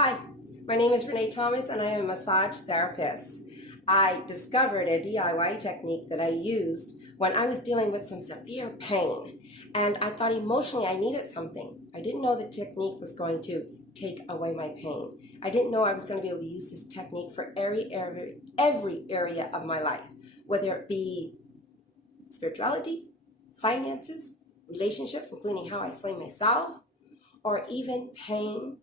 Hi, my name is Renee Thomas and I am a massage therapist. I discovered a DIY technique that I used when I was dealing with some severe pain, and I thought emotionally I needed something. I didn't know the technique was going to take away my pain. I didn't know I was going to be able to use this technique for every area of my life, whether it be spirituality, finances, relationships, including how I see myself, or even pain.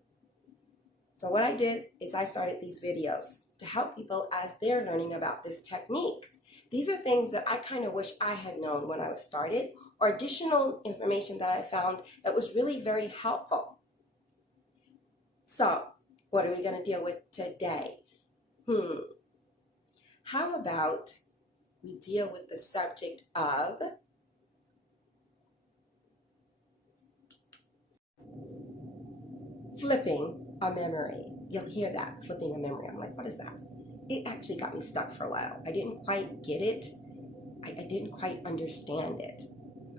So what I did is I started these videos to help people as they're learning about this technique. These are things that I kind of wish I had known when I was started, or additional information that I found that was really very helpful. So what are we going to deal with today? How about we deal with the subject of flipping a memory. You'll hear that, flipping a memory. I'm like, what is that? It actually got me stuck for a while. I didn't quite get it. I didn't quite understand it.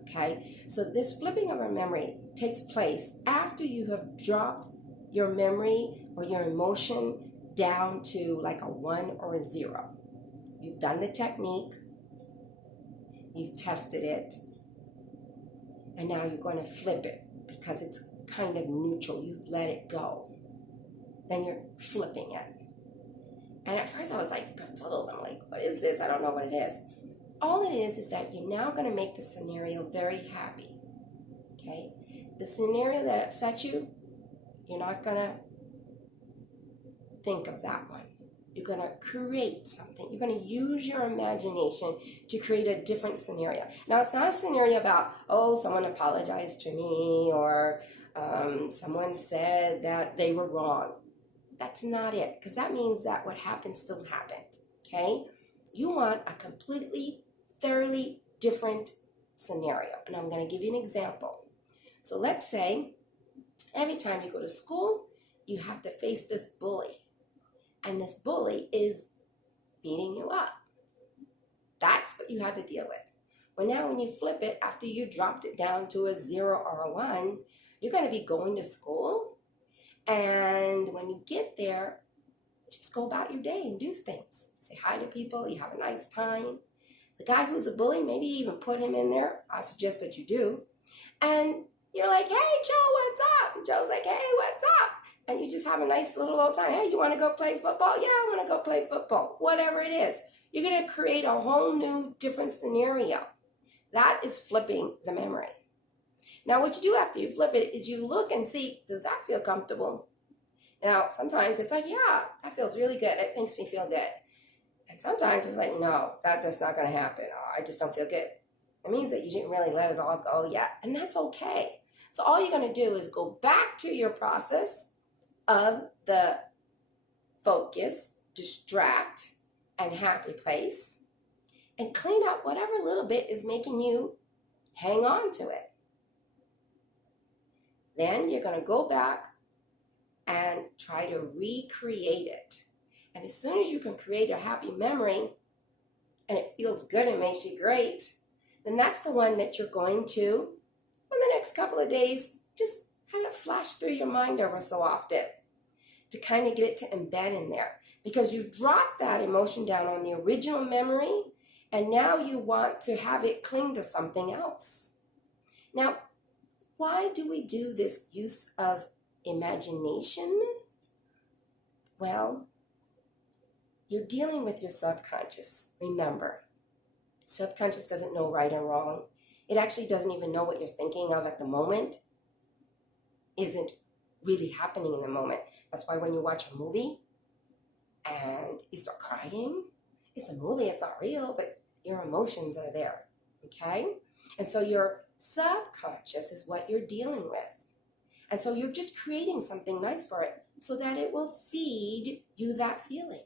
Okay, so this flipping of a memory takes place after you have dropped your memory or your emotion down to like a 1 or a 0. You've done the technique, you've tested it, and now you're going to flip it because it's kind of neutral. You've let it go. Then you're flipping it. And at first I was like befuddled. I'm like, what is this? I don't know what it is. All it is that you're now going to make the scenario very happy. Okay? The scenario that upset you, you're not going to think of that one. You're going to create something. You're going to use your imagination to create a different scenario. Now, it's not a scenario about, oh, someone apologized to me, or someone said that they were wrong. That's not it, because that means that what happened still happened, okay? You want a completely, thoroughly different scenario, and I'm going to give you an example. So let's say every time you go to school, you have to face this bully, and this bully is beating you up. That's what you had to deal with. Well, now when you flip it, after you dropped it down to a 0 or a 1, you're going to be going to school. And when you get there, just go about your day and do things. Say hi to people. You have a nice time. The guy who's a bully, maybe even put him in there. I suggest that you do. And you're like, hey, Joe, what's up? And Joe's like, hey, what's up? And you just have a nice little old time. Hey, you want to go play football? Yeah, I want to go play football. Whatever it is. You're going to create a whole new different scenario. That is flipping the memory. Now, what you do after you flip it is you look and see, does that feel comfortable? Now, sometimes it's like, yeah, that feels really good. It makes me feel good. And sometimes it's like, no, that's just not going to happen. Oh, I just don't feel good. It means that you didn't really let it all go yet. And that's okay. So all you're going to do is go back to your process of the focus, distract, and happy place, and clean up whatever little bit is making you hang on to it. Then you're going to go back and try to recreate it. And as soon as you can create a happy memory and it feels good and makes you great, then that's the one that you're going to, in the next couple of days, just have it flash through your mind ever so often to kind of get it to embed in there. Because you've dropped that emotion down on the original memory, and now you want to have it cling to something else. Now, why do we do this use of imagination? Well, you're dealing with your subconscious. Remember, subconscious doesn't know right or wrong. It actually doesn't even know what you're thinking of at the moment isn't really happening in the moment. That's why when you watch a movie and you start crying, it's a movie, it's not real, but your emotions are there, okay? And so your subconscious is what you're dealing with. And so you're just creating something nice for it so that it will feed you that feeling.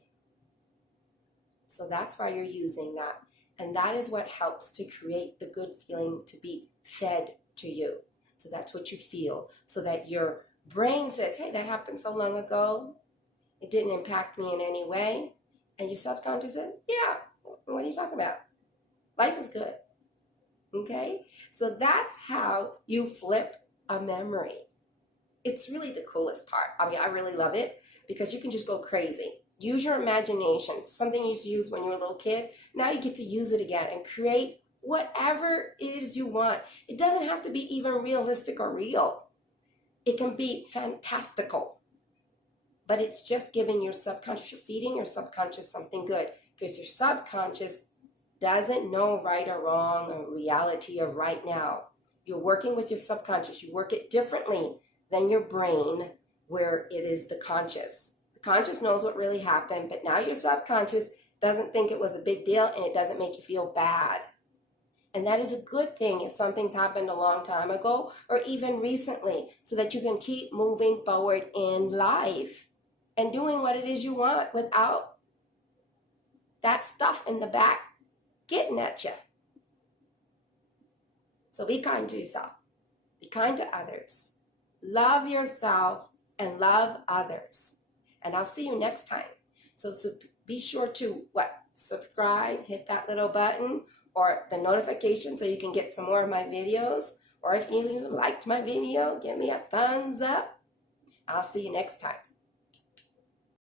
So that's why you're using that. And that is what helps to create the good feeling to be fed to you. So that's what you feel. So that your brain says, hey, that happened so long ago. It didn't impact me in any way. And your subconscious says, yeah, what are you talking about? Life is good. Okay? So that's how you flip a memory. It's really the coolest part. I mean, I really love it because you can just go crazy. Use your imagination. Something you used to use when you were a little kid. Now you get to use it again and create whatever it is you want. It doesn't have to be even realistic or real. It can be fantastical. But it's just giving your subconscious, you're feeding your subconscious something good, because your subconscious doesn't know right or wrong or reality of right now. You're working with your subconscious. You work it differently than your brain, where it is the conscious. The conscious knows what really happened, but now your subconscious doesn't think it was a big deal, and it doesn't make you feel bad. And that is a good thing if something's happened a long time ago or even recently, so that you can keep moving forward in life and doing what it is you want without that stuff in the back getting at you. So be kind to yourself. Be kind to others. Love yourself and love others. And I'll see you next time. So be sure to subscribe, hit that little button or the notification so you can get some more of my videos. Or if you liked my video, give me a thumbs up. I'll see you next time.